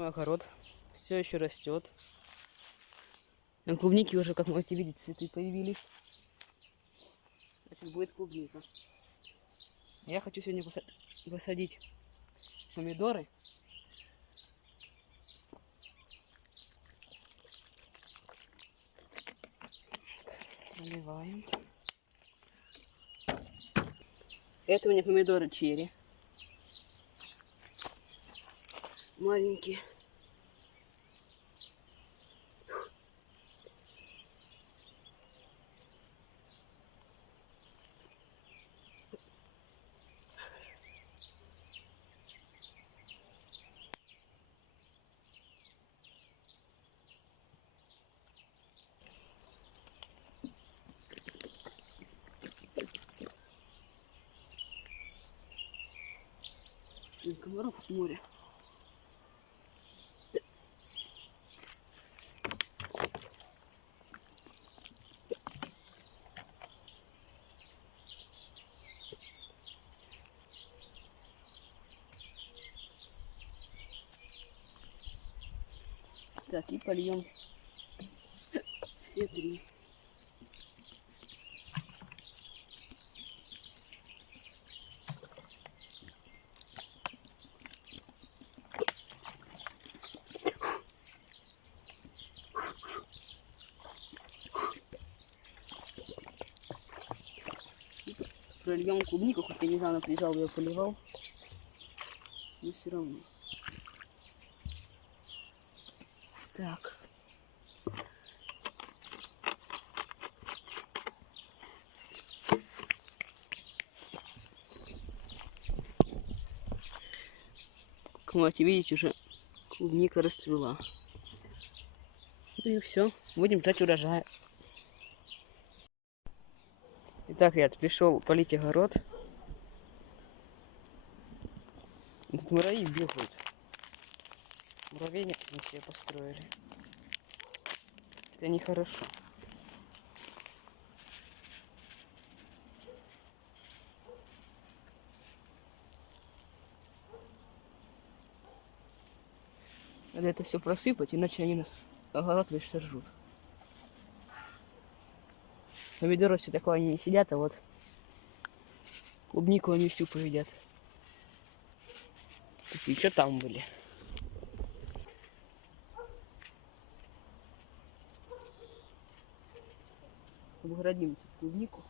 Мой огород все еще растет. На клубнике уже, как можете видеть, цветы появились. Значит, будет клубника. Я хочу сегодня посадить помидоры. Наливаем. Это у меня помидоры черри. Маленькие. Комаров в море. Так, и польем все три. Прольем клубнику, хоть я недавно приезжал, я поливал, но все равно. Так. Как можете видеть, уже клубника расцвела. Ну и все, будем ждать урожая. Итак, ребят, пришел полить огород. Тут муравьи бегают. Муравейник мы себе построили. Это нехорошо. Надо это все просыпать, иначе они нас огород весь сожрут. Помидоры все такое, они не сидят, а вот клубнику они всю поедят. И что там были? Обгородим клубнику.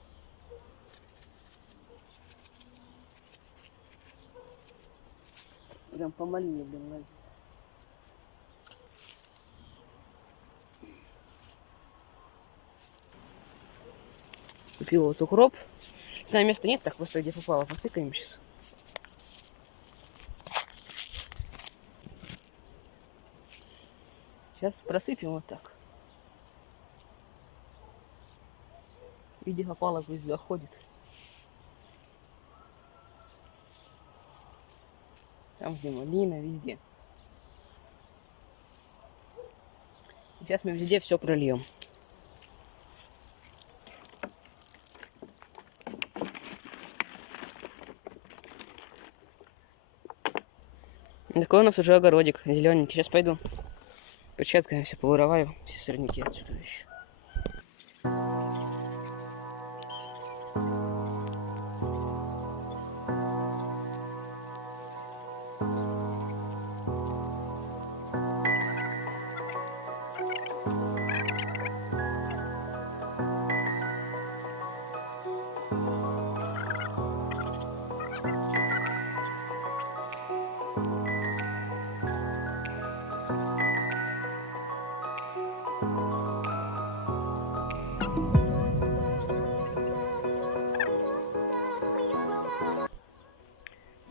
Прям по малине будем лазить. Купила вот укроп. Знаю, места нет, так просто где попало, потыкаем сейчас. Сейчас просыпем вот так. И где попало, пусть заходит. Там, где малина, везде. И сейчас мы везде все прольем. Такой у нас уже огородик зелененький. Сейчас пойду перчатками все повырываю, все сорняки отсюда еще.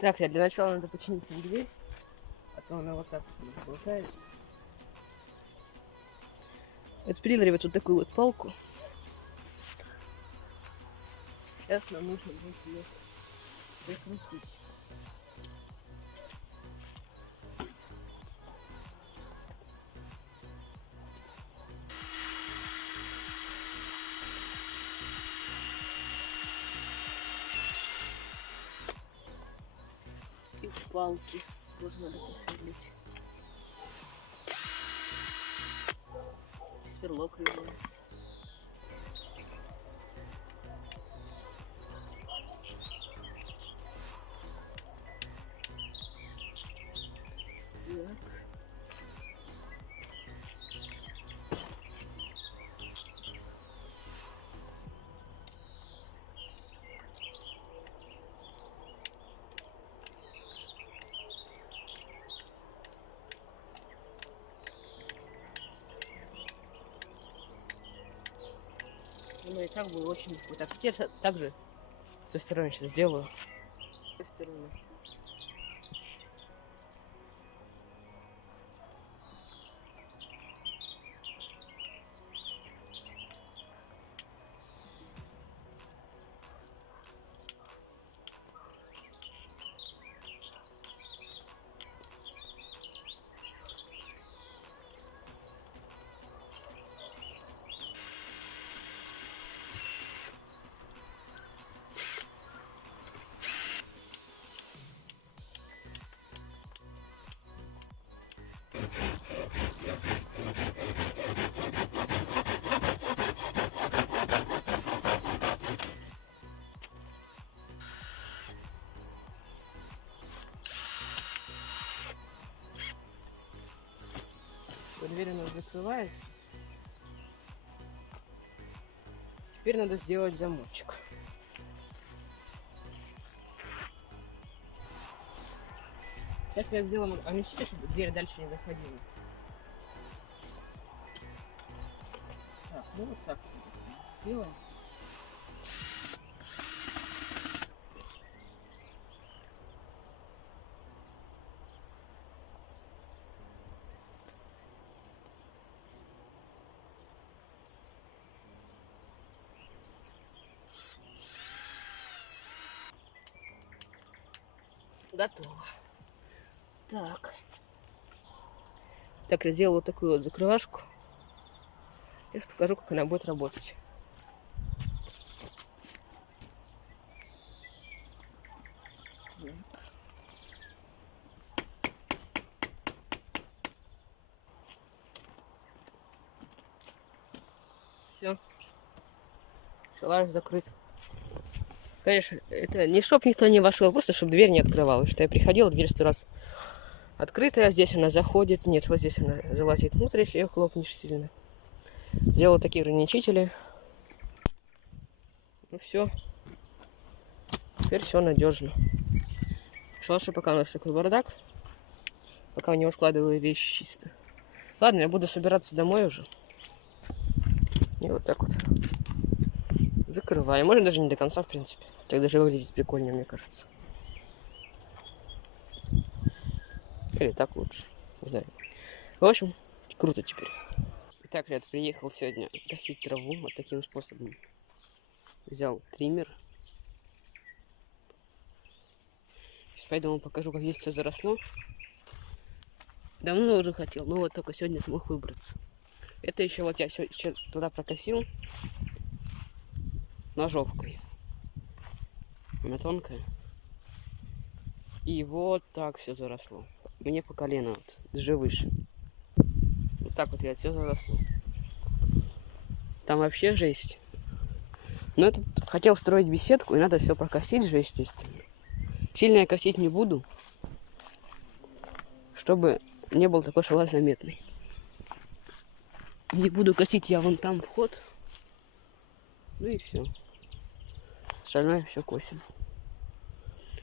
Так, для начала надо починить дверь, а то она вот так вот болтается. Отпилили вот такую вот палку. Сейчас нам нужно будет ее прикрутить. И палки тоже надо посверлить. Сверло кривое. Так. Ну и так было очень легко. Так, теперь так же с той стороны сейчас сделаю. С той стороны. Дверь у нас закрывается. Теперь надо сделать замочек. Сейчас я сделаю ограничитель, чтобы дверь дальше не заходила. Так, ну вот так сделаем. Готово. Так. Так, я сделала вот такую вот закрывашку. Сейчас покажу, как она будет работать. Так. Все. Шалаш закрыт. Конечно, это не чтоб никто не вошел, просто чтобы дверь не открывалась. Что я приходила, дверь 100 раз открытая, а здесь она заходит. Нет, вот здесь она залазит внутрь, если ее хлопнешь сильно. Сделала такие ограничители. Ну все. Теперь все надежно. Шалаша пока у нас такой бардак. Пока у него складываю вещи чисто. Ладно, я буду собираться домой уже. И вот так вот закрываю. Можно даже не до конца, в принципе. Так даже выглядит прикольнее, мне кажется. Или так лучше. Не знаю. В общем, круто теперь. Итак, ребят, приехал сегодня косить траву. Вот таким способом. Взял триммер. Сейчас пойду вам покажу, как здесь все заросло. Давно уже хотел, но вот только сегодня смог выбраться. Это еще вот я еще туда прокосил ножовкой. Она тонкая. И вот так все заросло. Мне по колено, вот, даже выше. Вот так вот, все заросло. Там вообще жесть. Но этот хотел строить беседку, и надо все прокосить же, естественно. Сильно я косить не буду, чтобы не был такой шалаш заметный. Не буду косить я вон там вход. Ну и все. Остальное все косим.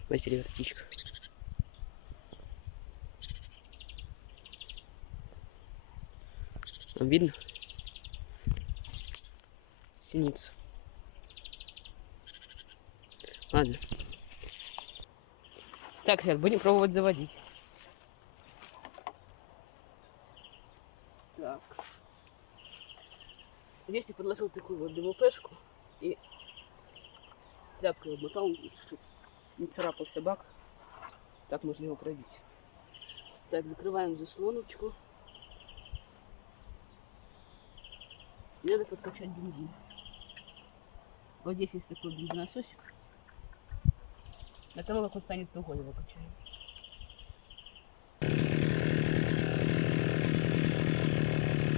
Смотрите, ребят, птичка. Вам видно? Синица. Ладно. Так, ребят, будем пробовать заводить. Так. Здесь я подложил такую вот ДВПшку и тряпкой обмотал, чтобы не царапался бак. Так можно его пробить. Так, закрываем заслоночку. Надо подкачать бензин. Вот здесь есть такой бензонасосик. До того, как он станет тугой, его качаем.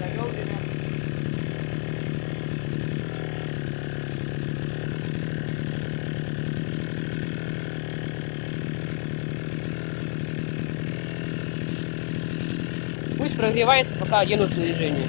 Готово, ребят. пусть прогревается, пока оденут снаряжение.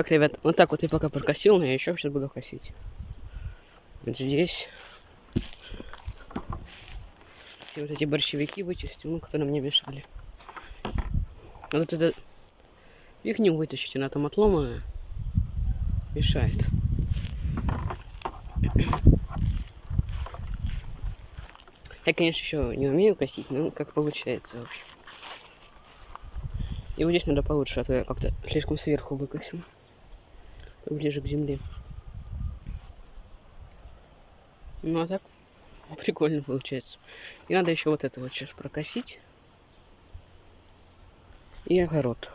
Так, ребят, вот так вот я пока прокосил, но я еще сейчас буду косить. Вот здесь. Все вот эти борщевики вычистил, ну, которые мне мешали. Вот это фигню вытащить, она там отломанная. Мешает. Я, конечно, еще не умею косить, но как получается вообще. И вот здесь надо получше, а то я как-то слишком сверху выкосил. Ближе к земле. Ну а так прикольно получается. И надо еще вот это вот сейчас прокосить. И огород.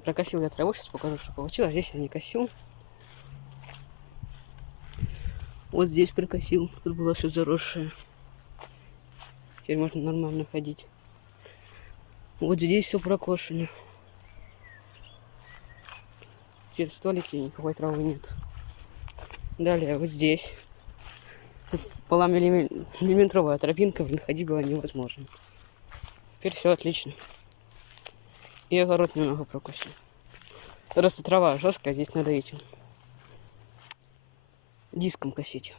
прокосил я траву, сейчас покажу, что получилось. Здесь я не косил. Вот здесь прокосил, тут было все заросшее. Теперь можно нормально ходить. Вот здесь все прокошено. Теперь столики, никакой травы нет. Далее вот здесь. Тут была миллиметровая тропинка, блин, ходить было невозможно. Теперь все отлично. И огород немного прокосил. Просто трава жесткая, здесь надо этим диском косить.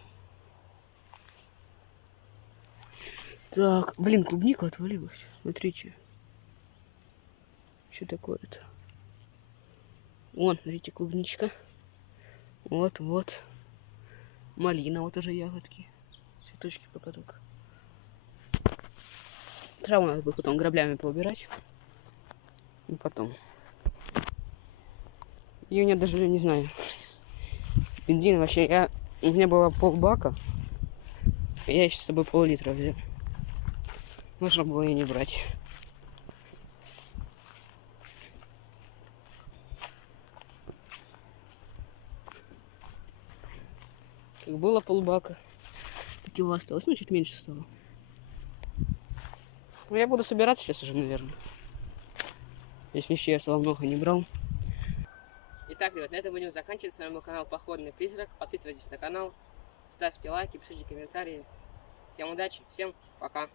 Так, блин, клубника отвалилась. Смотрите. Что такое-то? Вон, смотрите, клубничка. Вот. Малина, вот уже ягодки. Цветочки пока только. Траву надо будет потом граблями поубирать. И потом. И у меня даже, не знаю, бензин вообще. У меня было полбака. Я еще с собой пол-литра взял. Можно было и не брать. Как было полбака, так и осталось. Ну, чуть меньше стало. Я буду собираться сейчас уже, наверное. Здесь вещей я особо много не брал. Итак, ребят, на этом будем заканчивать. С вами был канал Походный Призрак. Подписывайтесь на канал, ставьте лайки, пишите комментарии. Всем удачи, всем пока.